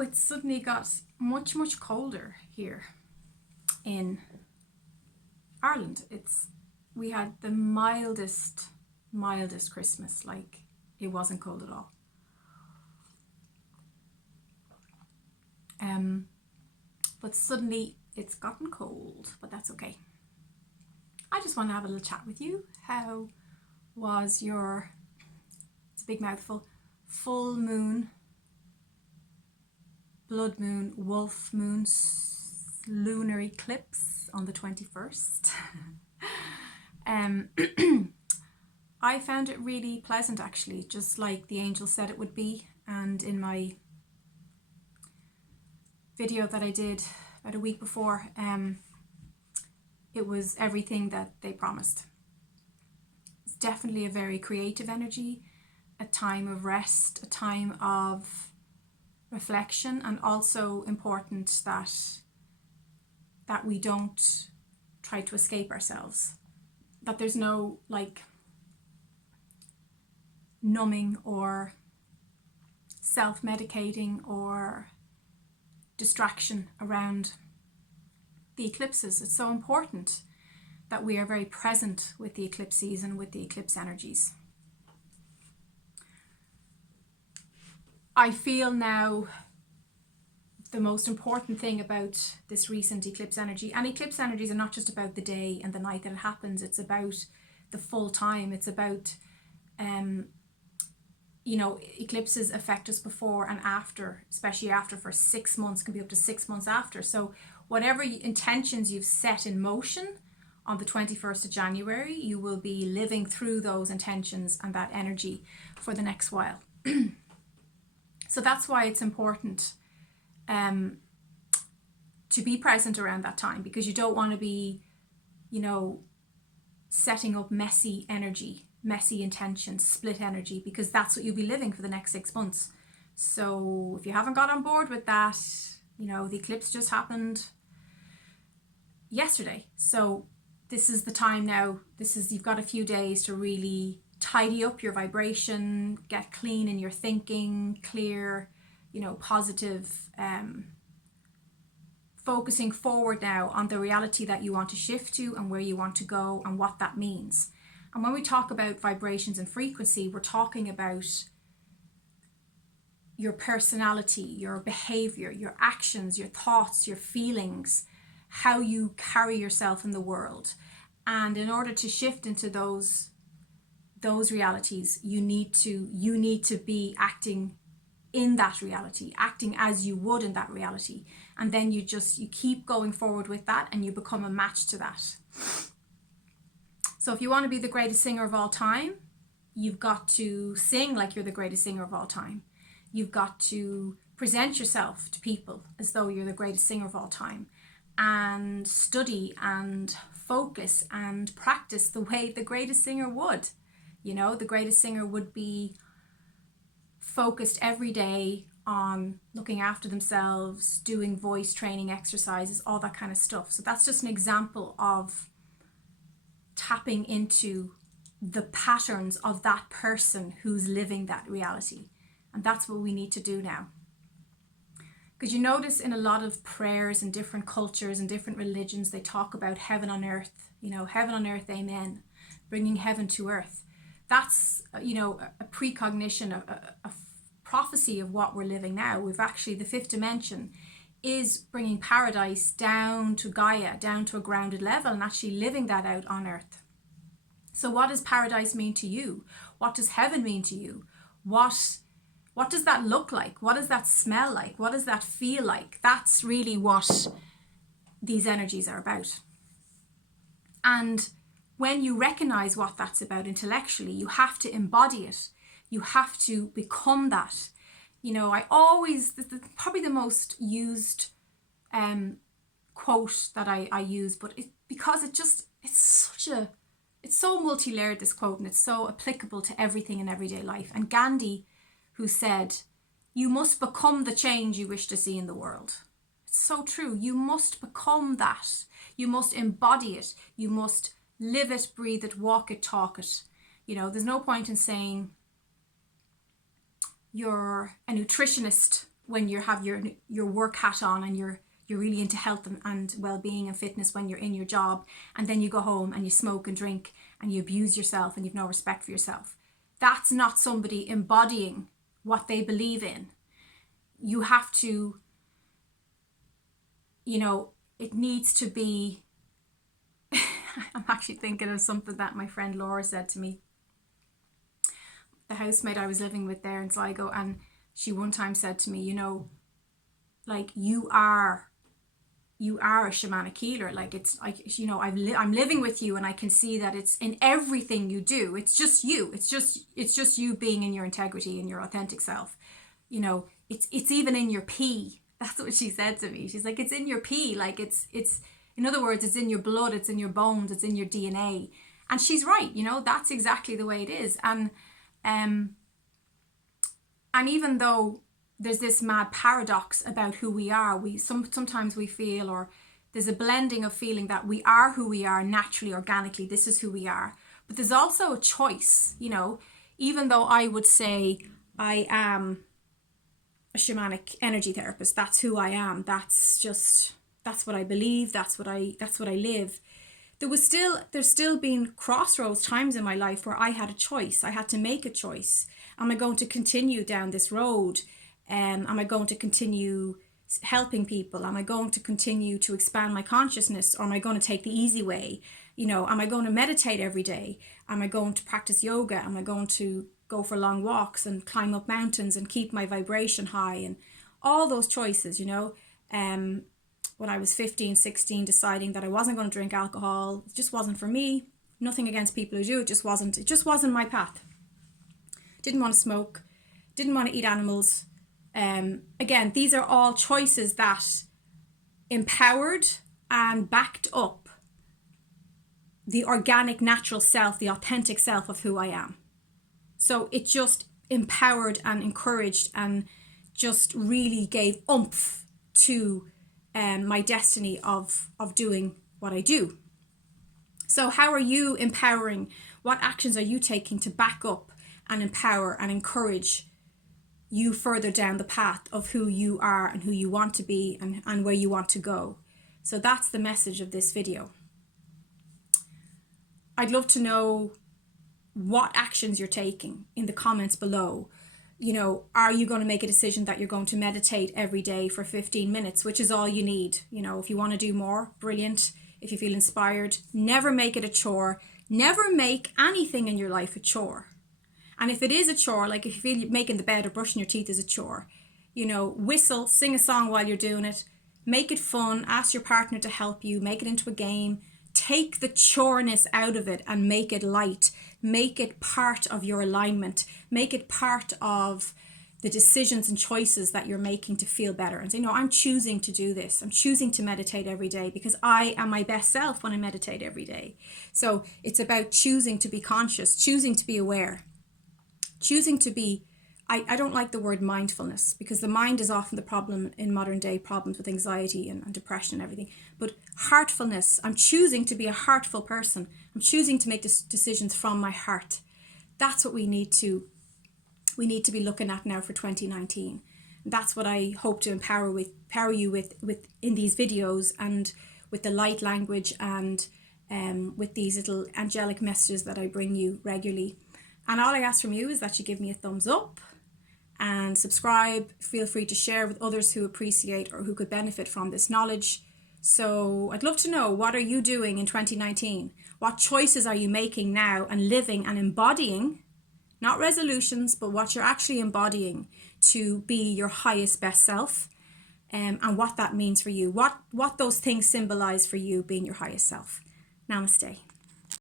it suddenly got much, much colder here in Ireland. We had the mildest Christmas. Like, it wasn't cold at all. But suddenly it's gotten cold, but that's okay. I just want to have a little chat with you. How was your, it's a big mouthful, full moon, blood moon, wolf moon, lunar eclipse on the 21st? I found it really pleasant, actually, just like the angel said it would be. And in my video that I did about a week before, it was everything that they promised. It's definitely a very creative energy, a time of rest, a time of reflection, and also important that we don't try to escape ourselves, that there's no like numbing or self-medicating or distraction around the eclipses. It's so important that we are very present with the eclipse season, with the eclipse energies. I feel now the most important thing about this recent eclipse energy, and eclipse energies are not just about the day and the night that it happens, it's about the full time. It's about eclipses affect us before and after, especially after, for 6 months, can be up to 6 months after. So whatever intentions you've set in motion on the 21st of January, you will be living through those intentions and that energy for the next while. So that's why it's important to be present around that time, because you don't want to be, setting up messy energy, messy intentions, split energy, because that's what you'll be living for the next 6 months. So if you haven't got on board with that, the eclipse just happened yesterday. So this is the time now. You've got a few days to really tidy up your vibration, get clean in your thinking, clear, positive, focusing forward now on the reality that you want to shift to and where you want to go and what that means. And when we talk about vibrations and frequency, we're talking about your personality, your behavior, your actions, your thoughts, your feelings, how you carry yourself in the world. And in order to shift into those realities, you need to be acting in that reality, acting as you would in that reality. And then you keep going forward with that, and you become a match to that. So if you want to be the greatest singer of all time, you've got to sing like you're the greatest singer of all time. You've got to present yourself to people as though you're the greatest singer of all time, and study and focus and practice the way the greatest singer would. The greatest singer would be focused every day on looking after themselves, doing voice training exercises, all that kind of stuff. So that's just an example of tapping into the patterns of that person who's living that reality. And that's what we need to do now. Because you notice in a lot of prayers in different cultures and different religions, they talk about heaven on earth, heaven on earth, amen, bringing heaven to earth. That's, a precognition, a prophecy of what we're living now. We've actually, the fifth dimension is bringing paradise down to Gaia, down to a grounded level, and actually living that out on earth. So what does paradise mean to you? What does heaven mean to you? What does that look like? What does that smell like? What does that feel like? That's really what these energies are about. And when you recognize what that's about intellectually, you have to embody it. You have to become that. Probably the most used quote that I use, but because it's so multi-layered, this quote, and it's so applicable to everything in everyday life. And Gandhi, who said, "You must become the change you wish to see in the world." It's so true. You must become that. You must embody it. You must live it, breathe it, walk it, talk it. There's no point in saying you're a nutritionist when you have your work hat on and you're really into health and well-being and fitness when you're in your job, and then you go home and you smoke and drink and you abuse yourself and you've no respect for yourself. That's not somebody embodying what they believe in. You have to, it needs to be, I'm actually thinking of something that my friend Laura said to me, the housemate I was living with there in Sligo, and she one time said to me, like, you are a shamanic healer. Like, it's like, I'm living with you and I can see that it's in everything you do. It's just you. It's just you being in your integrity and your authentic self. It's even in your pee. That's what she said to me. She's like, it's in your pee. Like, it's in other words, it's in your blood, it's in your bones, it's in your DNA. And she's right. That's exactly the way it is. And even though there's this mad paradox about who we are, sometimes we feel, or there's a blending of feeling that we are who we are naturally, organically, this is who we are. But there's also a choice, even though I would say I am a shamanic energy therapist, that's who I am, that's what I believe, that's what I live. There's still been crossroads times in my life where I had a choice. I had to make a choice. Am I going to continue down this road? Am I going to continue helping people? Am I going to continue to expand my consciousness? Or am I going to take the easy way? Am I going to meditate every day? Am I going to practice yoga? Am I going to go for long walks and climb up mountains and keep my vibration high? And all those choices, when I was 15, 16, deciding that I wasn't going to drink alcohol. It just wasn't for me. Nothing against people who do. It just wasn't my path. Didn't want to smoke. Didn't want to eat animals. Again, these are all choices that empowered and backed up the organic, natural self, the authentic self of who I am. So it just empowered and encouraged and just really gave oomph to my destiny of doing what I do. So how are you empowering? What actions are you taking to back up and empower and encourage you further down the path of who you are and who you want to be and where you want to go? So that's the message of this video. I'd love to know what actions you're taking in the comments below. Are you going to make a decision that you're going to meditate every day for 15 minutes, which is all you need? If you want to do more, brilliant. If you feel inspired, never make it a chore. Never make anything in your life a chore. And if it is a chore, like if you feel making the bed or brushing your teeth is a chore, whistle, sing a song while you're doing it. Make it fun. Ask your partner to help you. Make it into a game. Take the choreness out of it and make it light. Make it part of your alignment. Make it part of the decisions and choices that you're making to feel better. And say, no, I'm choosing to do this. I'm choosing to meditate every day because I am my best self when I meditate every day. So it's about choosing to be conscious, choosing to be aware, choosing to be, I don't like the word mindfulness because the mind is often the problem in modern day problems with anxiety and depression and everything. But heartfulness, I'm choosing to be a heartful person. I'm choosing to make decisions from my heart. That's what we need to be looking at now for 2019. That's what I hope to empower you with in these videos, and with the light language, and with these little angelic messages that I bring you regularly. And all I ask from you is that you give me a thumbs up and subscribe. Feel free to share with others who appreciate or who could benefit from this knowledge. So I'd love to know, what are you doing in 2019? What choices are you making now and living and embodying, not resolutions, but what you're actually embodying to be your highest best self, and what that means for you, what those things symbolize for you being your highest self. Namaste.